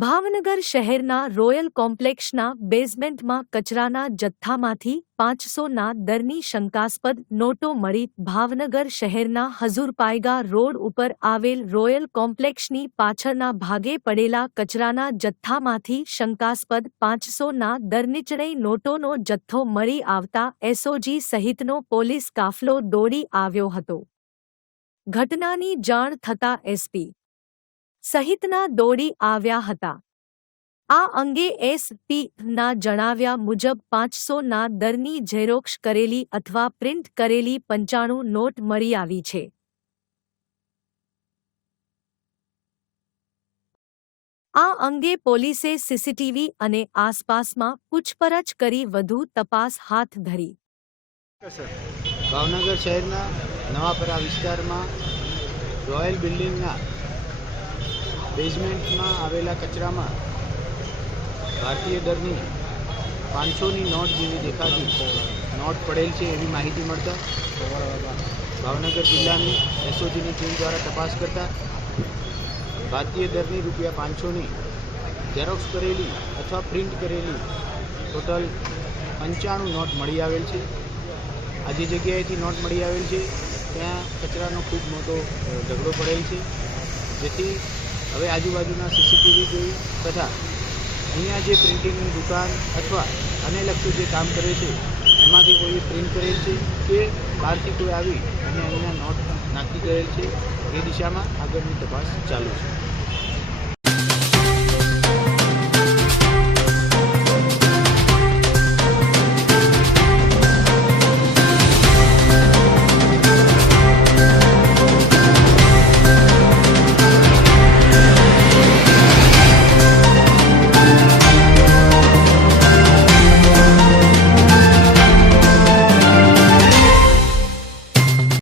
ભાવનગર શહેરના રોયલ કોમ્પ્લેક્ષના બેઝમેન્ટમાં કચરાના જથ્થામાંથી પાંચસોના દરની શંકાસ્પદ નોટો મળી ભાવનગર શહેરના હઝુરપાયગા રોડ ઉપર આવેલ રોયલ કોમ્પ્લેક્ષની પાછળના ભાગે પડેલા કચરાના જથ્થામાંથી શંકાસ્પદ પાંચસોના દરનિચરઈ નોટોનો જથ્થો મળી આવતા એસઓજી સહિતનો પોલીસ કાફલો દોડી આવ્યો હતો. ઘટનાની જાણ થતા એસપી સહિતના દોડી આવ્યા હતા. આ અંગે એસપીના જણાવ્યા મુજબ પાંચસોના દરની ઝેરોક્ષ કરેલી અથવા પ્રિન્ટ કરેલી પંચાણું નોટ મળી આવી છે. આ અંગે પોલીસે સીસીટીવી અને આસપાસમાં પૂછપરછ કરી વધુ તપાસ હાથ ધરી. ભાવનગર શહેરના નવાપરા વિસ્તારમાં રોયલ બિલ્ડિંગના બેઝમેન્ટમાં આવેલા કચરામાં ભારતીય દરની પાંચસોની નોટ જેવી દેખાતી નોટ પડેલ છે એવી માહિતી મળતા ભાવનગર જિલ્લાની એસઓજીની ટીમ દ્વારા તપાસ કરતા ભારતીય દરની રૂપિયા પાંચસોની ઝેરોક્સ કરેલી અથવા પ્રિન્ટ કરેલી ટોટલ પંચાણું નોટ મળી આવેલ છે. આ જે જગ્યાએથી નોટ મળી આવેલ છે, ત્યાં કચરાનો ખૂબ મોટો ઝઘડો પડેલ છે. જેથી હવે આજુબાજુના સીસીટીવી જોઈ તથા અહીંયા જે પ્રિન્ટિંગની દુકાન અથવા આને લગતું જે કામ કરે છે, એમાંથી કોઈએ પ્રિન્ટ કરેલ છે કે બહારથી કોઈ આવી અને અહીંયા નોટ નાખી ગયેલ છે, એ દિશામાં આગળની તપાસ ચાલુ છે.